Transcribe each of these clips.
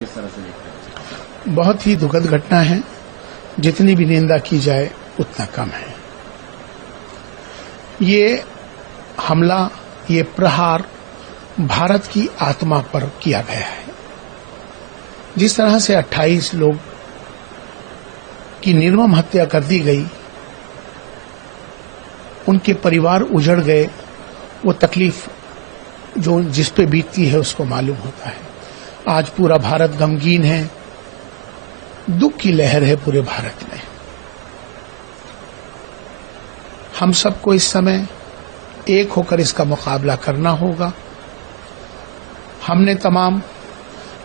किस तरह से देखते हैं? बहुत ही दुखद घटना है। जितनी भी निंदा की जाए उतना कम है। ये हमला, ये प्रहार भारत की आत्मा पर किया गया है। जिस तरह से 28 लोग की निर्मम हत्या कर दी गई, उनके परिवार उजड़ गए, वो तकलीफ जो जिस पे बीतती है उसको मालूम होता है। आज पूरा भारत गमगीन है, दुख की लहर है पूरे भारत में। हम सबको इस समय एक होकर इसका मुकाबला करना होगा। हमने तमाम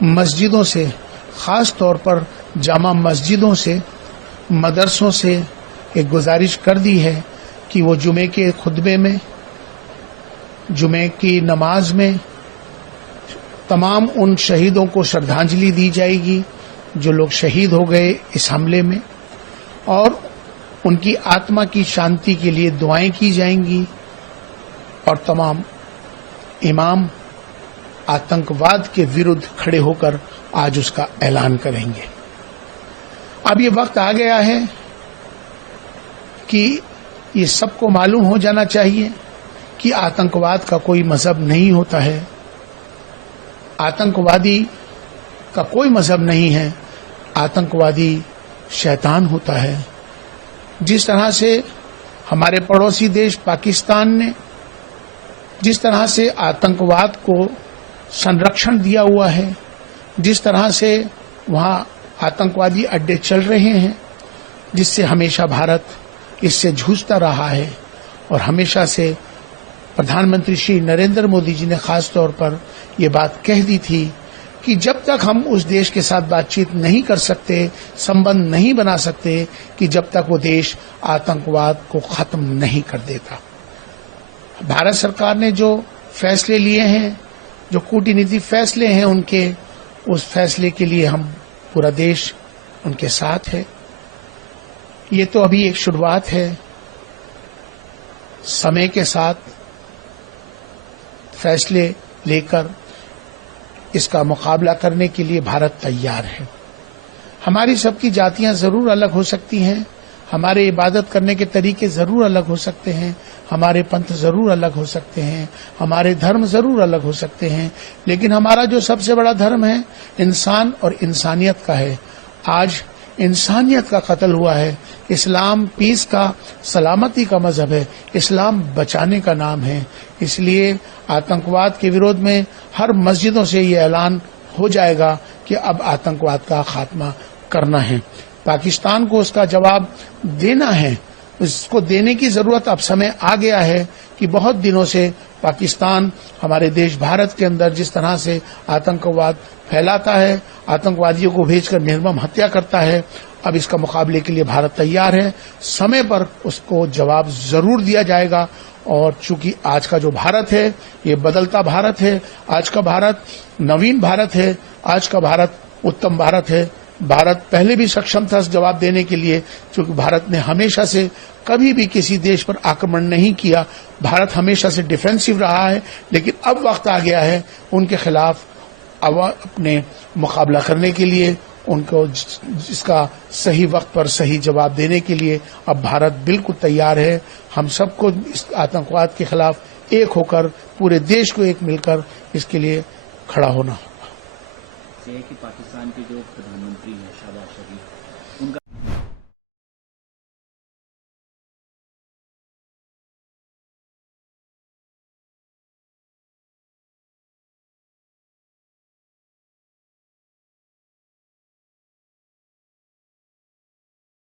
मस्जिदों से, खास तौर पर जामा मस्जिदों से, मदरसों से एक गुजारिश कर दी है कि वो जुमे के खुतबे में, जुमे की नमाज में तमाम उन शहीदों को श्रद्धांजलि दी जाएगी जो लोग शहीद हो गए इस हमले में, और उनकी आत्मा की शांति के लिए दुआएं की जाएंगी। और तमाम इमाम आतंकवाद के विरुद्ध खड़े होकर आज उसका ऐलान करेंगे। अब ये वक्त आ गया है कि ये सबको मालूम हो जाना चाहिए कि आतंकवाद का कोई मजहब नहीं होता है, आतंकवादी का कोई मजहब नहीं है, आतंकवादी शैतान होता है। जिस तरह से हमारे पड़ोसी देश पाकिस्तान ने जिस तरह से आतंकवाद को संरक्षण दिया हुआ है, जिस तरह से वहां आतंकवादी अड्डे चल रहे हैं, जिससे हमेशा भारत इससे जूझता रहा है। और हमेशा से प्रधानमंत्री श्री नरेंद्र मोदी जी ने खास तौर पर ये बात कह दी थी कि जब तक हम उस देश के साथ बातचीत नहीं कर सकते, संबंध नहीं बना सकते, कि जब तक वो देश आतंकवाद को खत्म नहीं कर देता। भारत सरकार ने जो फैसले लिए हैं, जो कूटनीतिक फैसले हैं उनके, उस फैसले के लिए हम पूरा देश उनके साथ है। ये तो अभी एक शुरुआत है। समय के साथ फैसले लेकर इसका मुकाबला करने के लिए भारत तैयार है। हमारी सबकी जातियां जरूर अलग हो सकती हैं, हमारे इबादत करने के तरीके जरूर अलग हो सकते हैं, हमारे पंथ जरूर अलग हो सकते हैं, हमारे धर्म जरूर अलग हो सकते हैं, लेकिन हमारा जो सबसे बड़ा धर्म है इंसान और इंसानियत का है। आज इंसानियत का कत्ल हुआ है। इस्लाम पीस का, सलामती का मजहब है। इस्लाम बचाने का नाम है। इसलिए आतंकवाद के विरोध में हर मस्जिदों से ये ऐलान हो जाएगा कि अब आतंकवाद का खात्मा करना है। पाकिस्तान को उसका जवाब देना है। उसको देने की जरूरत अब समय आ गया है कि बहुत दिनों से पाकिस्तान हमारे देश भारत के अंदर जिस तरह से आतंकवाद फैलाता है, आतंकवादियों को भेजकर निर्मम हत्या करता है, अब इसका मुकाबले के लिए भारत तैयार है। समय पर उसको जवाब जरूर दिया जाएगा। और चूंकि आज का जो भारत है ये बदलता भारत है, आज का भारत नवीन भारत है, आज का भारत उत्तम भारत है। भारत पहले भी सक्षम था जवाब देने के लिए, क्योंकि भारत ने हमेशा से कभी भी किसी देश पर आक्रमण नहीं किया। भारत हमेशा से डिफेंसिव रहा है, लेकिन अब वक्त आ गया है उनके खिलाफ अब अपने मुकाबला करने के लिए, उनको इसका सही वक्त पर सही जवाब देने के लिए अब भारत बिल्कुल तैयार है। हम सबको इस आतंकवाद के खिलाफ एक होकर, पूरे देश को एक मिलकर इसके लिए खड़ा होना होगा। कि पाकिस्तान के जो प्रधानमंत्री हैं शहबाज शरीफ,